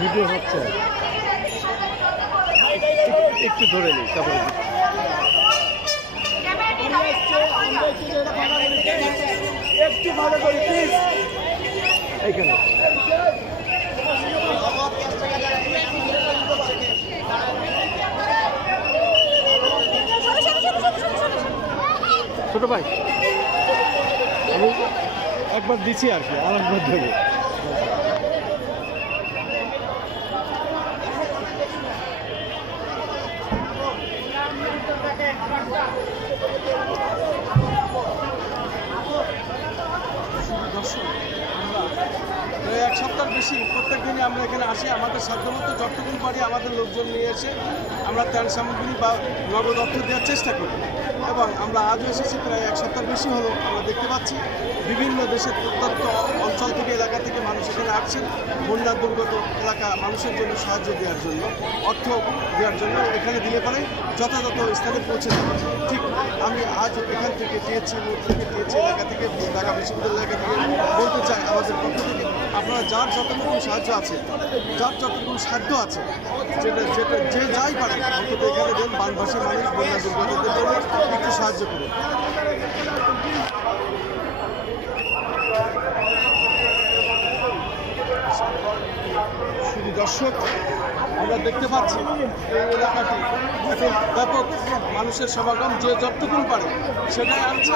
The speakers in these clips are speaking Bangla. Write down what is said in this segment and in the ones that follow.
ভিডিও হচ্ছে, একটু ধরে নিই তারপরে একটু ভালো করি প্লিজ। এইখানে ছোট ভাই আমি একবার দিচ্ছি আর কি, আরেকবার দেবো। দর্শক, আমরা এক সপ্তাহ বেশি প্রত্যেক দিনই আমরা এখানে আসি, আমাদের সাধ্যমতো যতটুকু পারি আমাদের লোকজন নিয়ে এসে আমরা ত্রাণ সামগ্রী বা নগদ অর্থ দেওয়ার চেষ্টা করি। এবং আমরা আজও এসেছি, প্রায় এক সপ্তাহ বেশি হলো। আমরা দেখতে পাচ্ছি বিভিন্ন দেশের প্রত্যন্ত অঞ্চল থেকে, এলাকা থেকে মানুষ এখানে আসছেন বন্যা দুর্গত এলাকা মানুষের জন্য সাহায্য দেওয়ার জন্য, অর্থ দেওয়ার জন্য। এখানে দিলে পরে যথাযথ স্থানে পৌঁছে দেবে। ঠিক আমি আজ এখান থেকে টিএসসি এলাকা থেকে, ঢাকা বিশ্ববিদ্যালয় এলাকা থেকে বলতে চাই আমাদের পক্ষ থেকে, আপনারা যার যতটুকু সাহায্য আছে, যার যতটুকু সাধ্য আছে, যে যাই পারে অন্তত এখানে দেন। বানভাসী মানুষ, বন্যা দুর্গতদের জন্য একটু সাহায্য করুন। শুধু দর্শক, আমরা দেখতে পাচ্ছি এই এলাকাটি এখন ব্যাপক মানুষের সমাগম, যে যতটুকু পারে সেটাই আনছে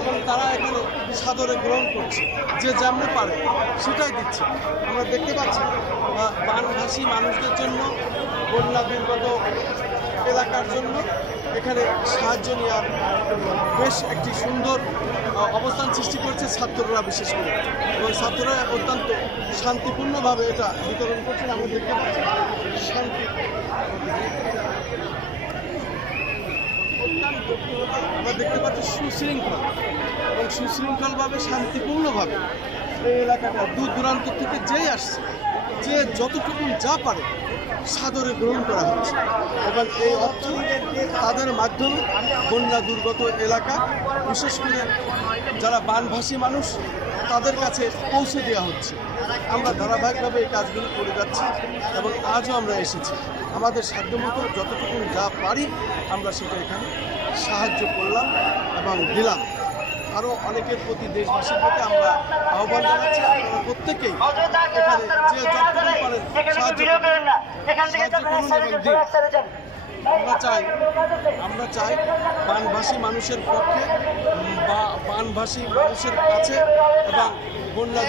এবং তারা এখানে সাদরে গ্রহণ করছে, যে যেমন পারে সেটাই দিচ্ছে। আমরা দেখতে পাচ্ছি বানভাসী মানুষদের জন্য, বন্যা দুর্গত এলাকার জন্য এখানে সাহায্য নেওয়ার বেশ একটি সুন্দর অবস্থান সৃষ্টি করছে ছাত্ররা, বিশেষ করে। এবং ছাত্ররা অত্যন্ত শান্তিপূর্ণভাবে এটা বিতরণ করছেন। আমরা দেখতে পাচ্ছি শান্তি, আমরা দেখতে পাচ্ছি সুশৃঙ্খল এবং সুশৃঙ্খলভাবে, শান্তিপূর্ণভাবে এই এলাকাটা দূর দূরান্ত থেকে যেই আসছে, যে যতটুকু যা পারে সাদরে গ্রহণ করা হচ্ছে। এবং এই অর্থ তাদের মাধ্যমে বন্যা দুর্গত এলাকা, বিশেষ করে যারা বানভাসী মানুষ, তাদের কাছে পৌঁছে দেওয়া হচ্ছে। আমরা ধারাবাহিকভাবে এই কাজগুলো করে যাচ্ছি এবং আজও আমরা এসেছি। আমাদের সাধ্যমতো যতটুকু যা পারি আমরা সেটা এখানে সাহায্য করলাম এবং দিলাম। আরও অনেকের প্রতি, দেশবাসীর প্রতি আমরা আহ্বান জানাচ্ছি, আপনারা প্রত্যেকেই এখানে যে যতটুকু পারেন সাহায্য করুন এবং দিন। আমরা চাই বানভাসী মানুষের পক্ষে বা বানভাসী মানুষের কাছে এবং বন্যা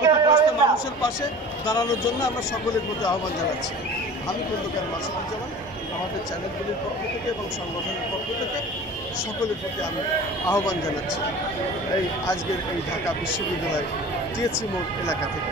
ক্ষতিগ্রস্ত মানুষের পাশে দাঁড়ানোর জন্য আমরা সকলের প্রতি আহ্বান জানাচ্ছি। আমি খন্দকার মাসুদুজ্জামান, আমাদের চ্যানেলগুলির পক্ষ থেকে এবং সংগঠনের পক্ষ থেকে সকলের প্রতি আমি আহ্বান জানাচ্ছি এই আজকের এই ঢাকা বিশ্ববিদ্যালয় টিএসসি মোড় এলাকা থেকে।